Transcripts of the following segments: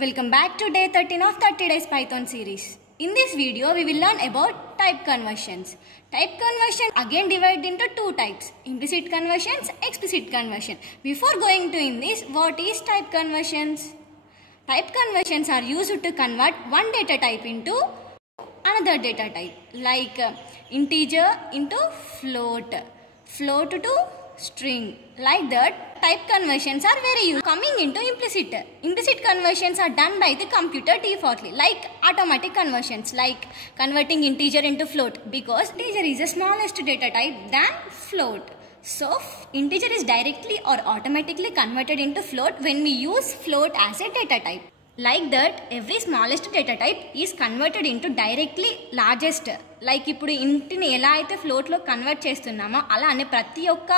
Welcome back to day 13 of 30 days Python series. In this video, we will learn about type conversions. Type conversion again divided into two types, implicit conversions, explicit conversion. Before going to in this, what is type conversions? Type conversions are used to convert one data type into another data type, like integer into float, float to string. Like that, type conversions are very useful. Coming into implicit conversions are done by the computer defaultly, like automatic conversions, like converting integer into float, because integer is the smallest data type than float. So integer is directly or automatically converted into float when we use float as a data type. Like that, every smallest data type is converted into directly largest. Like ఇప్పుడు ఇంటిని ఎలా అయితే ఫ్లోట్లో కన్వర్ట్ చేస్తున్నామో అలానే ప్రతి ఒక్క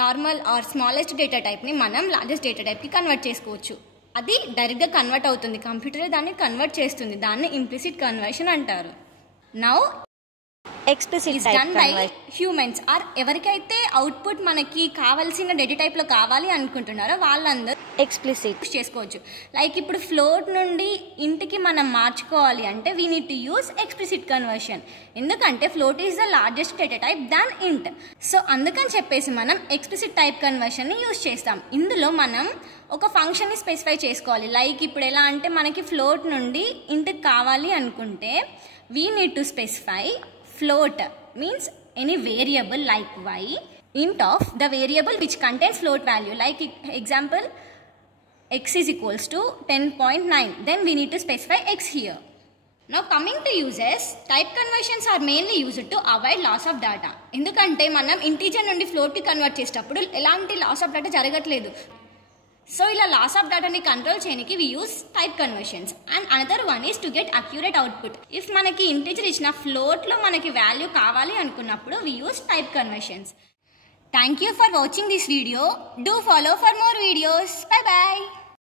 normal or smallest data టైప్ని మనం లార్జెస్ట్ డేటా టైప్కి కన్వర్ట్ చేసుకోవచ్చు. అది డైరెక్ట్గా కన్వర్ట్ అవుతుంది, కంప్యూటరే దాన్ని కన్వర్ట్ చేస్తుంది. దాన్ని ఇంప్లిసిట్ కన్వర్షన్ అంటారు. Now explicit done by humans are ఎవరికైతే అవుట్పుట్ మనకి కావాల్సిన డేటా టైప్లో కావాలి అనుకుంటున్నారో వాళ్ళందరూ ఎక్స్ప్లిసిట్ చేసుకోవచ్చు. లైక్ ఇప్పుడు ఫ్లోట్ నుండి ఇంటికి మనం మార్చుకోవాలి అంటే we need to use explicit conversion, ఎందుకంటే float is the largest data type than int. So అందుకని చెప్పేసి మనం ఎక్స్ప్లిసిట్ టైప్ కన్వర్షన్ని యూస్ చేస్తాం. ఇందులో మనం ఒక ఫంక్షన్ని స్పెసిఫై చేసుకోవాలి. లైక్ ఇప్పుడు ఎలా అంటే మనకి ఫ్లోట్ నుండి ఇంటికి కావాలి అనుకుంటే we need to specify float means any variable like y, int of the variable which contains float value, like example x is equals to 10.9, then we need to specify x here. Now coming to uses, type conversions are mainly used to avoid loss of data. ఎందుకంటే మనం ఇంటీజర్ నుండి ఫ్లోట్కి convert చేసేటప్పుడు ఎలాంటి loss of data జరగట్లేదు. So ఇలా loss of డేటాని control చేయడానికి we use type conversions. And another one is to get accurate output. If మనకి ఇంటీజర్ ఇచ్చిన ఫ్లోట్లో మనకి వాల్యూ కావాలి అనుకున్నప్పుడు we use type conversions. Thank you for watching this video. Do follow for more videos. Bye bye.